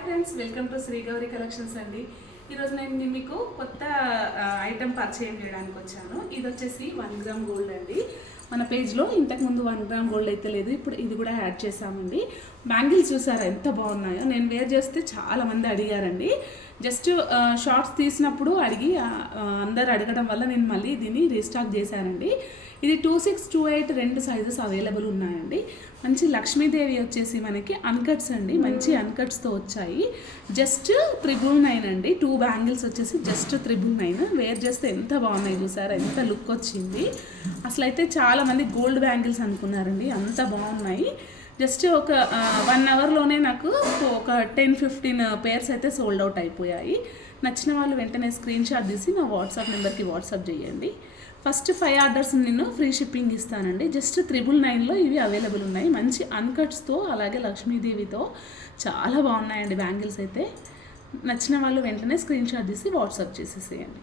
Hi friends, welcome to Shri Gauri collections అండి. ఈరోజు నేను మీకు కొత్త ఐటెం పరిచయం చేయడానికి వచ్చాను. ఇది వచ్చేసి 1 గ్రామ్ గోల్డ్ అండి. మన పేజ్లో ఇంతకుముందు 1 గ్రామ్ గోల్డ్ అయితే లేదు, ఇప్పుడు ఇది కూడా యాడ్ చేసామండి. బ్యాంగిల్స్ చూసారా ఎంత బాగున్నాయో. నేను వేర్ చేస్తే చాలామంది అడిగారండి. జస్ట్ షార్ట్స్ తీసినప్పుడు అడిగి అందరు అడగడం వల్ల నేను మళ్ళీ దీన్ని రీస్టాక్ చేశానండి. ఇది 26, 28 రెండు సైజెస్ అవైలబుల్ ఉన్నాయండి. మంచి లక్ష్మీదేవి వచ్చేసి మనకి అన్కట్స్ అండి, మంచి అన్కట్స్తో వచ్చాయి. జస్ట్ 999 అండి. 2 బ్యాంగిల్స్ వచ్చేసి జస్ట్ 999. వేర్ చేస్తే ఎంత బాగున్నాయి చూసారా, ఎంత లుక్ వచ్చింది. అసలు అయితే చాలామంది గోల్డ్ బ్యాంగిల్స్ అనుకున్నారండి, అంత బాగున్నాయి. జస్ట్ ఒక 1 అవర్లోనే నాకు ఒక 10-15 పేర్స్ అయితే సోల్డ్ అవుట్ అయిపోయాయి. నచ్చిన వాళ్ళు వెంటనే స్క్రీన్ షాట్ తీసి నా వాట్సాప్ నెంబర్కి వాట్సాప్ చేయండి. ఫస్ట్ 5 ఆర్డర్స్ నేను ఫ్రీ షిప్పింగ్ ఇస్తానండి. జస్ట్ 999లో ఇవి అవైలబుల్ ఉన్నాయి. మంచి అన్కట్స్తో అలాగే లక్ష్మీదేవితో చాలా బాగున్నాయండి బ్యాంగిల్స్ అయితే. నచ్చిన వాళ్ళు వెంటనే స్క్రీన్ షాట్ తీసి వాట్సాప్ చేసేసేయండి.